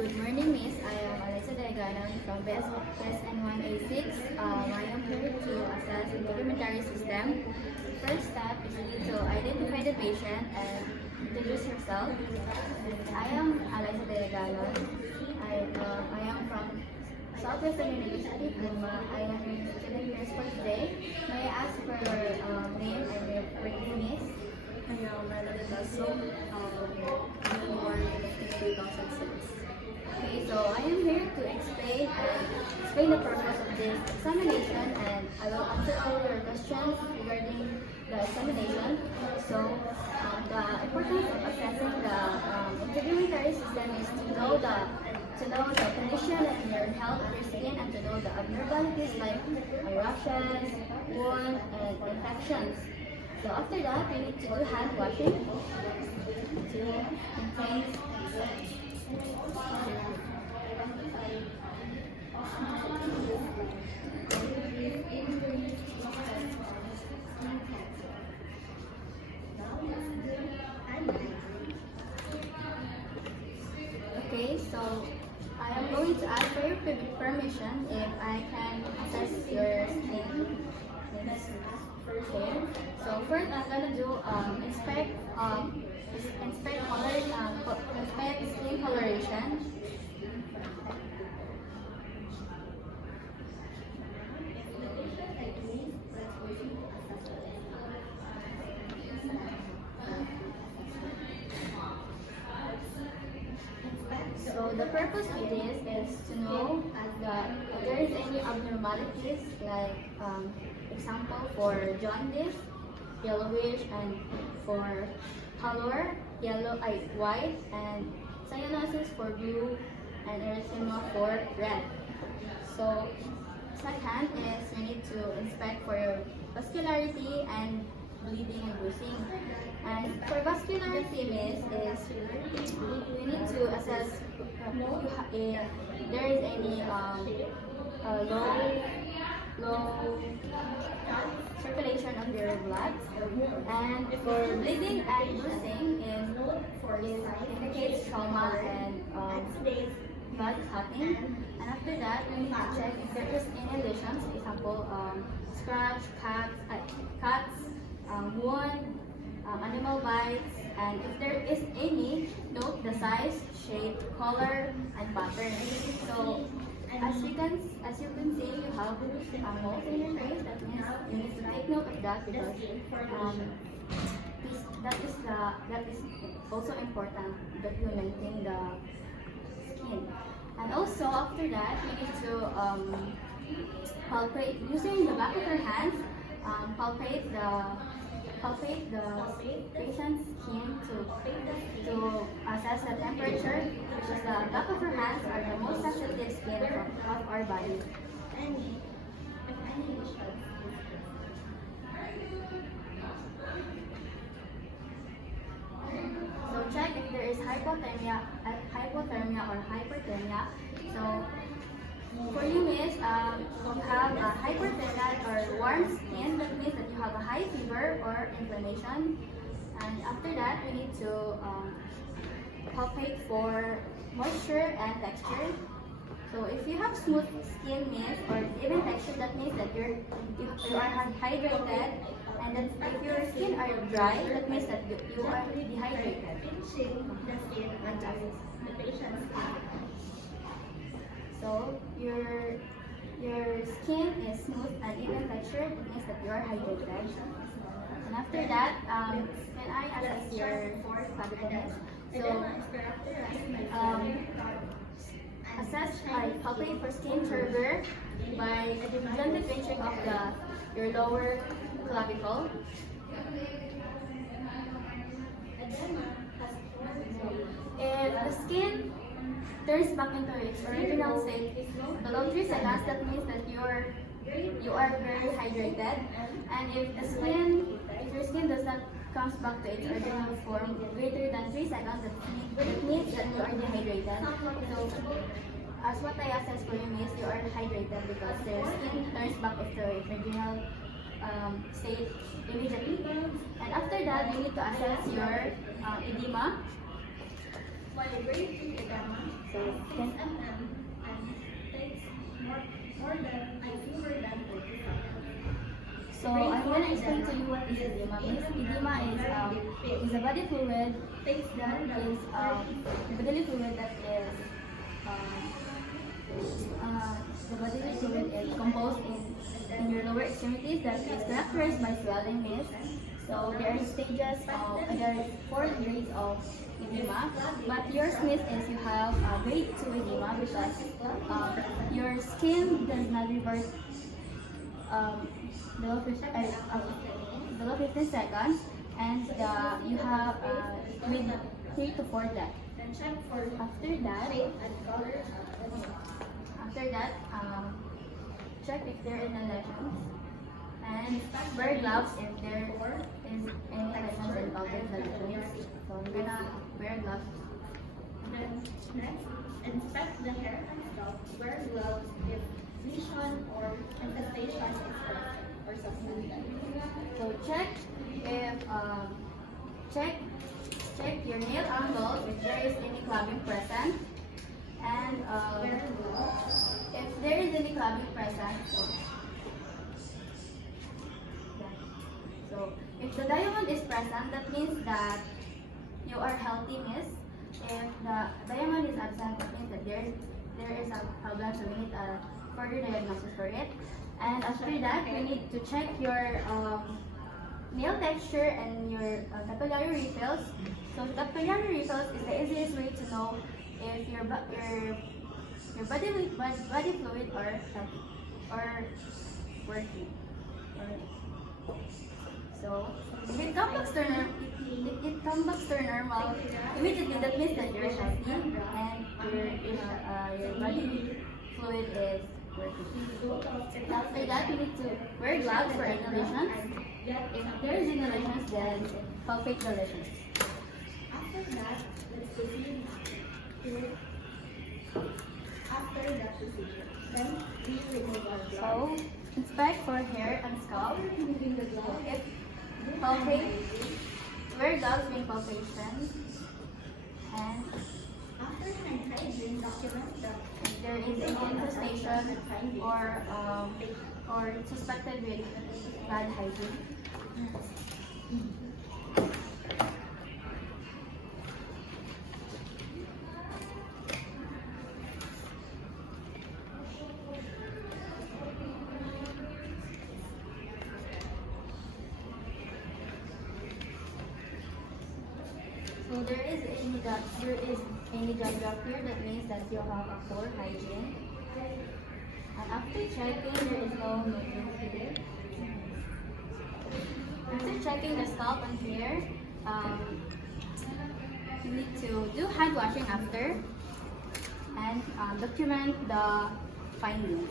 Good morning, Miss. I am A6-INTEG-DAYAGANON from BSN1A6. I am here to assess the documentary system. First step is you need to identify the patient and introduce yourself. I am A6-INTEG-DAYAGANON. I am from Southwestern University, Lima. I am student nurse for today. May I ask for your name and your birthday, Miss? Born in 2006. Okay, so I am here to explain the purpose of this examination, and I will answer all your questions regarding the examination. So, the importance of assessing the integumentary system is to know the condition of your health of your skin and to know the abnormalities like eruptions, wounds, and infections. So after that, we need to do hand washing to maintain. Okay, so I am going to ask for your permission if I can assess your skin. Okay. So first, I'm gonna do inspect skin coloration. So the purpose of this is to know that if there is any abnormalities, like example for jaundice, yellowish, and for color, white, and cyanosis for blue, and erythema for red. So second is we need to inspect for your vascularity and bleeding and bruising. And for vascularity, miss, is we need to assess if there is any low circulation of your blood. And for bleeding and bruising is indicates trauma and blood clotting. And after that, we need to check if there is any lesions, for example, scratch, cuts, wound, animal bites, and if there is any, note the size, shape, color, and pattern. So as you can see, you have moles in your face. That means you need to take note of that because that is also important, documenting the skin. And also after that, you need to palpate using the back of your hands. Palpate the patient's skin to assess the temperature, which is the back of your hands are the most sensitive skin of our body. So check if there is hypothermia or hyperthermia. So for you, miss, you have a hyperthermia or warm skin. That means that you have a high fever or inflammation. And after that, we need to palpate for moisture and texture. So if you have smooth skin, miss, or even texture, that means that you are hydrated. And then if your skin are dry, that means that you are dehydrated. So your skin is smooth and even textured, it means that you are hydrated. And after that, when I assess your confidence, so palpate for skin turgor by gently pinching of your lower clavicle. If the skin turns back into its original state below 3 seconds, that means that you are very hydrated. And if your skin does not comes back to its original form greater than 3 seconds, that means that you are dehydrated. So as what I assess for you, miss, you are hydrated because your skin turns back into its original state immediately. And after that, you need to assess your edema. So is edema is? Edema is a body fluid bodily fluid that is the bodily fluid is composed in your lower extremities that is characterized by swelling mist. So there are stages of there are 4 grades of edema, but yours mist is you have grade 2 edema because your skin does not revert below 15 seconds, and you have with 3 to 4 depth. After that, check if there are any lesions, and wear gloves if there is any lesions involved in the lesions. So I'm gonna wear gloves. Then next, inspect the hair and scalp. Wear gloves if lesion or infestation is present or suspected. So check if check your nail angle if there is any clubbing present, and if there is any clubbing present. So if the diamond is present, that means that you are healthy, miss. If the diamond is absent, that means that there is a problem, so we need a further diagnosis for it. And after that, we need to check your nail texture and your capillary refills. So capillary refills is the easiest way to know if your body fluid or working. So if it comes back to normal, immediately that means that you're healthy and your body fluid is working. After that, you need to wear gloves for any lesions. If there is any lesions, then palpate the lesions. After that, let's proceed to after that procedure. Then we remove our gloves. So inspect for hair and scalp. If palpate, wear gloves during palpation. And After hand hygiene, document that if there is any infestation or suspected with bad hygiene. So there is any drop here, that means that you have a poor hygiene. And after checking, there is no nutrients here. After checking the scalp and hair, you need to do hand washing after and document the findings.